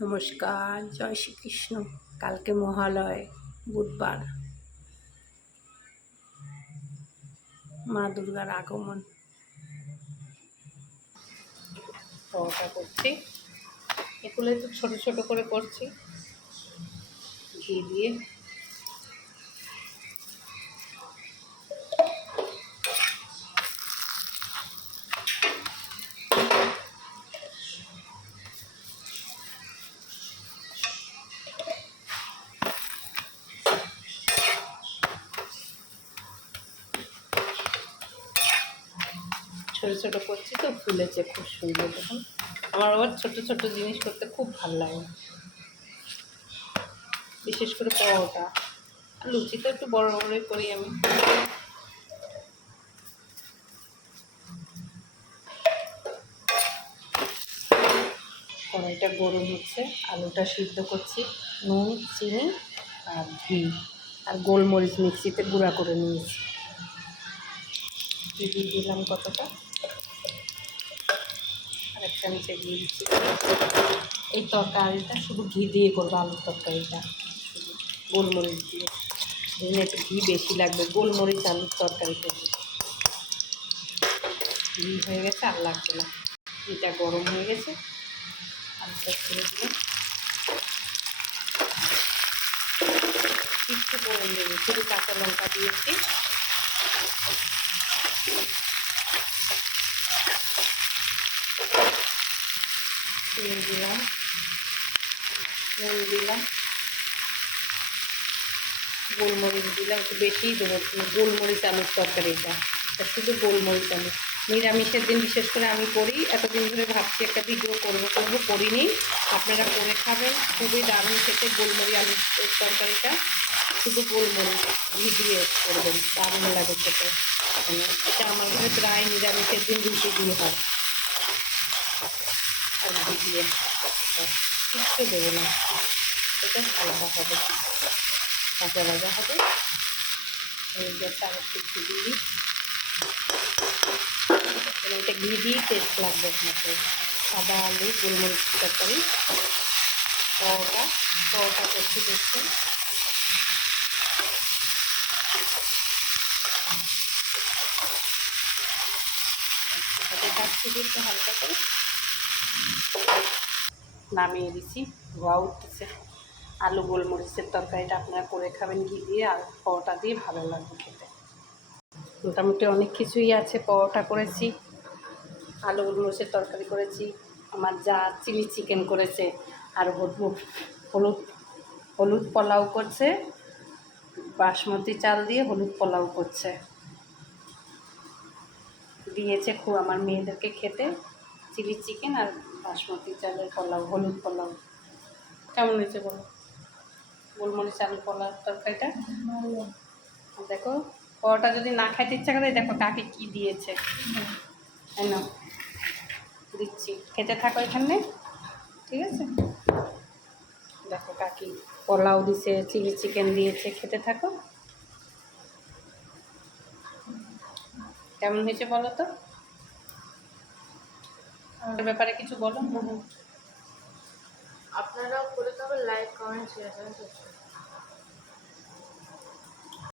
নমস্কার, জয় শ্রীকৃষ্ণ। কালকে মহালয়, বুধবার, মা দুর্গার আগমন। পরোটা করছি, এগুলো একটু ছোট ছোট করে করছি ঘি দিয়ে। ছোট ছোট করছি তো ফুলেছে খুব সুন্দর। দেখুন, আমার আবার ছোট ছোট জিনিস করতে খুব ভালো লাগে, বিশেষ করে পরোটা। লুচি তো একটু বড় বড়ই করি আমি। কড়াইটা গরম হচ্ছে, আলুটা সিদ্ধ করছি, নুন, চিনি আর ঘি আর গোলমরিচ মিক্সিতে গুঁড়া করে নিয়েছি। ঘি দিয়ে দিলাম কতটা, আর এক চামচে ঘি দিচ্ছি। এই তরকারিটা শুধু ঘি দিয়ে করবো, আলুর তরকারিটা শুধু গোলমরিচ দিয়ে। এখানে একটু ঘি বেশি লাগবে গোলমরিচ আলুর তরকারি করবে। ঘি হয়ে গেছে, আর লাগবে না। ঘিটা গরম হয়ে গেছে, আলুটা ছেড়ে দিলাম। একটু গরম দেবে, শুধু কাঁচা লঙ্কা দিয়েছি। তেল দিলাম, নুন দিলাম, গোলমরিচ দিলাম, একটু বেশিই দেবো। গোলমরিচ আলুর তরকারিটা শুধু গোলমরিচ আলু। নিরামিষের দিন বিশেষ করে আমি করি, এতদিন ধরে ভাবছি একটা ভিডিও করবো করিনি। আপনারা করে খাবেন, খুবই দারুণ খেতে গোলমরিচ আলুর তরকারিটা। শুধু গোলমরিচ ঘি দিয়ে করবেন, দারুণ লাগে খেতে। এটা আমার ঘরে প্রায় নিরামিষের দিন রুটি দিয়ে হয়, আর ঘি দিয়ে। কিচ্ছু দেবো না, এটা হালকা হবে, ভাজা ভাজা হবে। এই গ্যাসে আর একটু ঘি দিই, এটা ঘি দিয়ে টেস্ট লাগবে আপনাকে। সাদা আলু গোলমরিচ তরকারি, পরোটা করছি দেখছেন। হাতে কাটছি একটু হালকা করে, নামিয়ে দিচ্ছি। ধোয়া উঠতেছে। আলু গোলমরিচের তরকারিটা আপনারা করে খাবেন ঘি দিয়ে, আর পরোটা দিয়ে ভালো লাগবে খেতে। মোটামুটি অনেক কিছুই আছে। পরোটা করেছি, আলু গোলমরিচের তরকারি করেছি, আমার যা চিলি চিকেন করেছে, আর হলুদ হলুদ পোলাও করছে, বাসমতি চাল দিয়ে হলুদ পোলাও করছে, দিয়েছে খুব আমার মেয়েদেরকে খেতে। চিলি চিকেন আর বাসমতি চালের পোলাও, হলুদ পোলাও। কেমন হয়েছে বলো? গোলমরিচ আলু পোলাও তরকারিটা দেখো। পরোটা যদি না খাইতে ইচ্ছা করে, দেখো কাকে কি দিয়েছে। তাই না, দিচ্ছি, খেতে থাকো এখানে, ঠিক আছে? দেখো কাকি পোলাও দিছে, চিলি চিকেন দিয়েছে, খেতে থাকো। কেমন হয়েছে বলো তো? ব্যাপারে কিছু বলো। আপনারাও করে তবে লাইক, কমেন্ট, শেয়ার, সাবস্ক্রাইব।